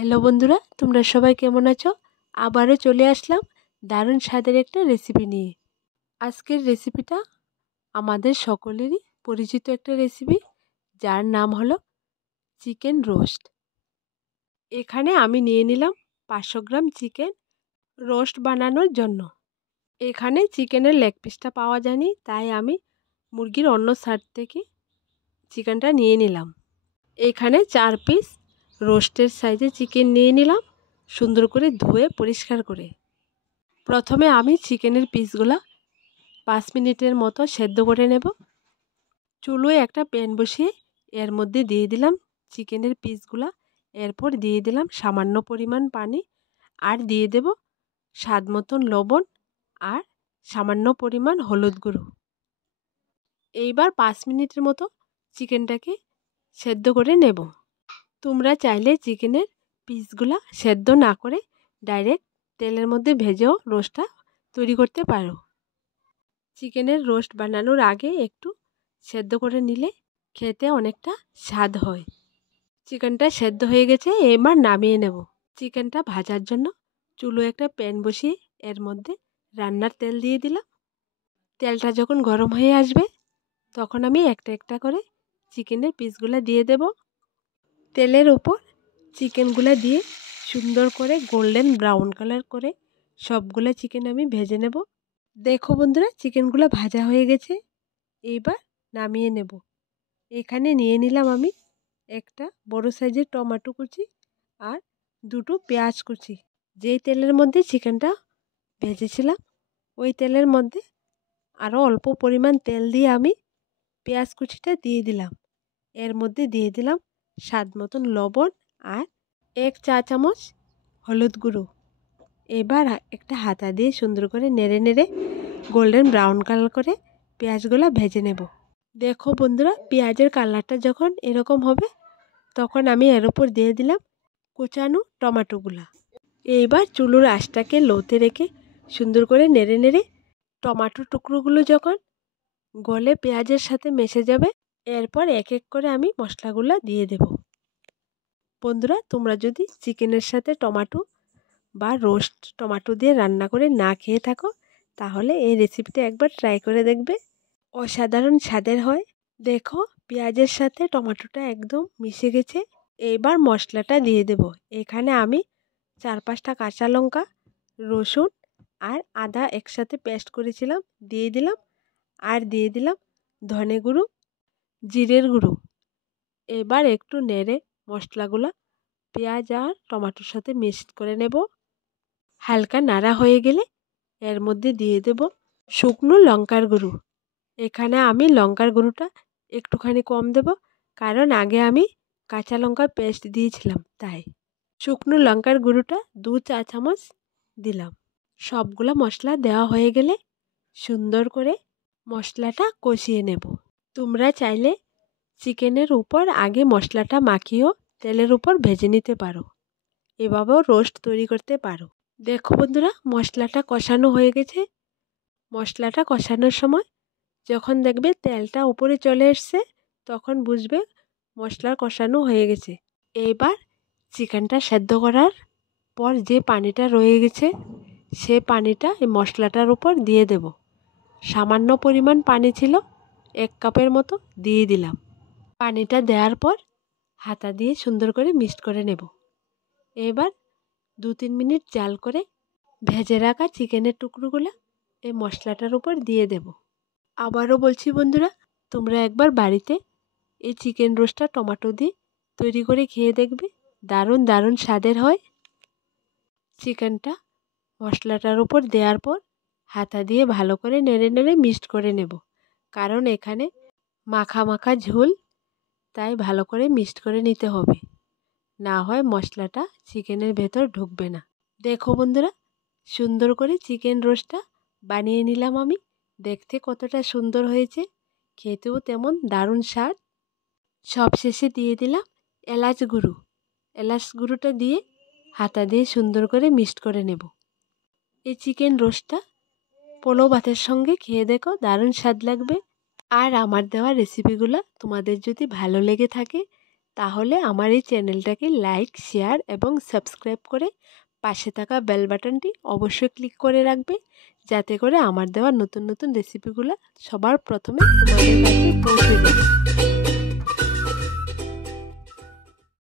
Hello বন্ধুরা, তোমরা সবাই কেমন আছো? আবারও চলে আসলাম দারুণ স্বাদের একটা রেসিপি নিয়ে। আজকের রেসিপিটা আমাদের সকলেরই পরিচিত একটা রেসিপি, যার নাম হলো চিকেন রোস্ট। এখানে আমি নিয়ে নিলাম 500 গ্রাম চিকেন রোস্ট বানানোর জন্য। এখানে চিকেনের লেগ পিসটা পাওয়া যায়নি, তাই আমি মুরগির অন্য সাইড থেকে চিকেনটা নিয়ে নিলাম। এখানে 4 পিস রোস্টের সাইজে চিকেন নিয়ে নিলাম, সুন্দর করে ধুয়ে পরিষ্কার করে। প্রথমে আমি চিকেনের পিসগুলা 5 মিনিটের মতো সেদ্ধ করে নেব। চুলোয় একটা প্যান বসিয়ে এর মধ্যে দিয়ে দিলাম চিকেনের পিসগুলা, এরপর দিয়ে দিলাম সামান্য পরিমাণ পানি, আর দিয়ে দেব স্বাদ মতন লবণ আর সামান্য পরিমাণ হলুদ গুঁড়ো। এইবার 5 মিনিটের মতো চিকেনটাকে সেদ্ধ করে নেব। তোমরা চাইলে চিকেনের পিসগুলা সেদ্ধ না করে ডাইরেক্ট তেলের মধ্যে ভেজেও রোস্টটা তৈরি করতে পারো। চিকেনের রোস্ট বানানোর আগে একটু সেদ্ধ করে নিলে খেতে অনেকটা স্বাদ হয়। চিকেনটা সেদ্ধ হয়ে গেছে, এবার নামিয়ে নেব। চিকেনটা ভাজার জন্য চুলোয় একটা প্যান বসিয়ে এর মধ্যে রান্নার তেল দিয়ে দিলাম। তেলটা যখন গরম হয়ে আসবে তখন আমি একটা একটা করে চিকেনের পিসগুলো দিয়ে দেব। তেলের উপর চিকেনগুলো দিয়ে সুন্দর করে গোল্ডেন ব্রাউন কালার করে সবগুলো চিকেন আমি ভেজে নেব। দেখো বন্ধুরা, চিকেনগুলো ভাজা হয়ে গেছে, এইবার নামিয়ে নেব। এখানে নিয়ে নিলাম আমি একটা বড় সাইজের টমেটো কুচি আর দুটো পেঁয়াজ কুচি। যেই তেলের মধ্যে চিকেনটা ভেজেছিলাম ওই তেলের মধ্যে আরও অল্প পরিমাণ তেল দিয়ে আমি পেঁয়াজ কুচিটা দিয়ে দিলাম। এর মধ্যে দিয়ে দিলাম স্বাদ মতন লবণ আর 1 চা চামচ হলুদ গুঁড়ো। এবার একটা হাতা দিয়ে সুন্দর করে নেড়ে নেড়ে গোল্ডেন ব্রাউন কালার করে পেঁয়াজগুলো ভেজে নেব। দেখো বন্ধুরা, পেঁয়াজের কালারটা যখন এরকম হবে তখন আমি এর উপর দিয়ে দিলাম কুচানো টমেটোগুলা। এইবার চুলোর আঁচটাকে লোতে রেখে সুন্দর করে নেড়ে নেড়ে টমেটো টুকরোগুলো যখন গলে পেঁয়াজের সাথে মিশে যাবে, এরপর এক এক করে আমি মশলাগুলো দিয়ে দেব। বন্ধুরা, তোমরা যদি চিকেনের সাথে টমেটো বা রোস্ট টমেটো দিয়ে রান্না করে না খেয়ে থাকো তাহলে এই রেসিপিটা একবার ট্রাই করে দেখবে, অসাধারণ স্বাদের হয়। দেখো, পেঁয়াজের সাথে টমেটোটা একদম মিশে গেছে। এবার মশলাটা দিয়ে দেব। এখানে আমি 4-5টা কাঁচা লঙ্কা, রসুন আর আদা একসাথে পেস্ট করেছিলাম দিয়ে দিলাম, আর দিয়ে দিলাম ধনে গুঁড়ো, জিরের গুঁড়ো। এবার একটু নেড়ে মশলাগুলো পেঁয়াজ আর টমেটোর সাথে মিক্স করে নেব। হালকা নাড়া হয়ে গেলে এর মধ্যে দিয়ে দেব শুকনো লঙ্কার গুঁড়ো। এখানে আমি লঙ্কার গুঁড়োটা একটুখানি কম দেব, কারণ আগে আমি কাঁচা লঙ্কার পেস্ট দিয়েছিলাম, তাই শুকনো লঙ্কার গুঁড়োটা 2 চা চামচ দিলাম। সবগুলো মশলা দেওয়া হয়ে গেলে সুন্দর করে মশলাটা কষিয়ে নেব। তোমরা চাইলে চিকেনের উপর আগে মশলাটা মাখিয়েও তেলের উপর ভেজে নিতে পারো, এভাবেও রোস্ট তৈরি করতে পারো। দেখো বন্ধুরা, মশলাটা কষানো হয়ে গেছে। মশলাটা কষানোর সময় যখন দেখবে তেলটা উপরে চলে এসছে তখন বুঝবে মশলার কষানো হয়ে গেছে। এবার চিকেনটা সেদ্ধ করার পর যে পানিটা রয়ে গেছে সে পানিটা এই মশলাটার উপর দিয়ে দেব। সামান্য পরিমাণ পানি ছিল, 1 কাপের মতো দিয়ে দিলাম। পানিটা দেওয়ার পর হাতা দিয়ে সুন্দর করে মিক্সড করে নেব। এবার 2-3 মিনিট জাল করে ভেজে রাখা চিকেনের টুকরোগুলো এই মশলাটার উপর দিয়ে দেব। আবারও বলছি বন্ধুরা, তোমরা একবার বাড়িতে এই চিকেন রোস্টটা টমেটো দিয়ে তৈরি করে খেয়ে দেখবে, দারুণ দারুণ স্বাদের হয়। চিকেনটা মশলাটার উপর দেওয়ার পর হাতা দিয়ে ভালো করে নেড়ে নেড়ে মিক্সড করে নেব, কারণ এখানে মাখা মাখা ঝোল, তাই ভালো করে মিক্সড করে নিতে হবে, না হয় মশলাটা চিকেনের ভেতর ঢুকবে না। দেখো বন্ধুরা, সুন্দর করে চিকেন রোস্টটা বানিয়ে নিলাম আমি। দেখতে কতটা সুন্দর হয়েছে, খেতেও তেমন দারুণ স্বাদ। সবশেষে দিয়ে দিলাম এলাচ গুঁড়ো। এলাচ গুঁড়োটা দিয়ে হাতা দিয়ে সুন্দর করে মিক্সড করে নেব। এই চিকেন রোস্টটা পোলাও ভাতের সঙ্গে খেয়ে দেখো, দারুণ স্বাদ লাগবে। আর আমার দেওয়া রেসিপিগুলো তোমাদের যদি ভালো লেগে থাকে তাহলে আমার এই চ্যানেলটাকে লাইক, শেয়ার এবং সাবস্ক্রাইব করে পাশে থাকা বেল বাটনটি অবশ্যই ক্লিক করে রাখবে, যাতে করে আমার দেওয়া নতুন নতুন রেসিপিগুলো সবার প্রথমে তোমাদের কাছে পৌঁছে যায়।